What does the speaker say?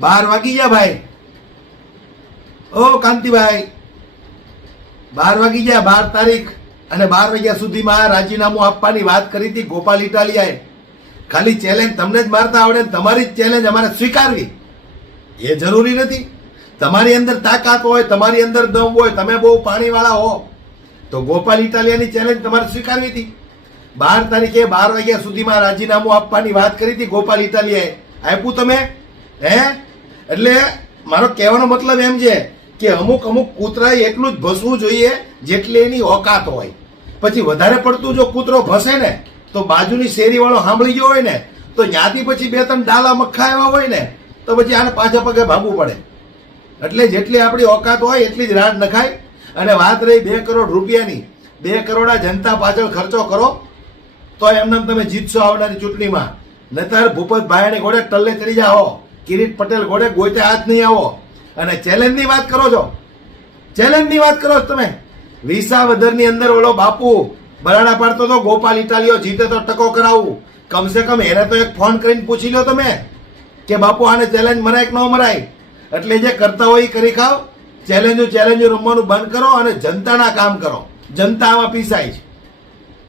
12 વાગી ગયા ભાઈ. ઓ કાંતિભાઈ, 12 વાગી ગયા. 12 તારીખ અને 12 વાગ્યા સુધીમાં રાજીનામું આપવાની વાત કરી હતી ગોપાલ ઇટાલિયાએ. ખાલી ચેલેન્જ તમને જ મારતા આવડે, તમારી જ ચેલેન્જ અમારે સ્વીકારવી એ જરૂરી નથી. તમારી અંદર તાકાત હોય, તમારી અંદર દમ હોય, તમે બહુ પાણીવાળા હો તો ગોપાલ ઇટાલિયાની ચેલેન્જ તમારે સ્વીકારવી હતી. 12 તારીખે 12 વાગ્યા સુધીમાં રાજીનામું આપવાની વાત કરી હતી ગોપાલ ઇટાલિયાએ. આપ્યું તમે? હે? એટલે મારો કહેવાનો મતલબ એમ છે કે અમુક કૂતરાએ એટલું જ ભસવું જોઈએ જેટલી એની ઓકાત હોય. પછી વધારે પડતું જો કૂતરો ભસે ને તો બાજુની શેરી વાળો સાંભળી ગયો હોય ને તો ત્યાંથી પછી 2-3 ડાલા મખ્ખા એવા હોય ને તો પછી આને પાછા પગે ભાગવું પડે. એટલે જેટલી આપણી ઓકાત હોય એટલી જ રાડ નખાય. અને વાત રહી 2 કરોડ રૂપિયાની, 2 કરોડ જનતા પાછળ ખર્ચો કરો તો એમને તમે જીતશો આવનારી ચૂંટણીમાં. નતર ભૂપતભાઈ ઘોડે ટલ્લે ચડી જાઓ, કિરીટ પટેલ ઘોડે ગોઈતે હાથ નહીં આવો. અને ચેલેન્જની વાત કરો છો, ચેલેન્જની વાત કરો છો તમે. વિસાવદરની અંદર ઓલો બાપુ બરાડા પાડતો તો ગોપાલ ઇટાલિયો જીતે તો ટકો કરાવું. કમસે કમ એને તો એક ફોન કરીને પૂછી લો તમે કે બાપુ આને ચેલેન્જ મરાય કે ન મરાય. એટલે જે કરતા હોય એ કરી ખાઓ. ચેલેન્જો રમવાનું બંધ કરો અને જનતાના કામ કરો. જનતા આમાં પીસાય છે.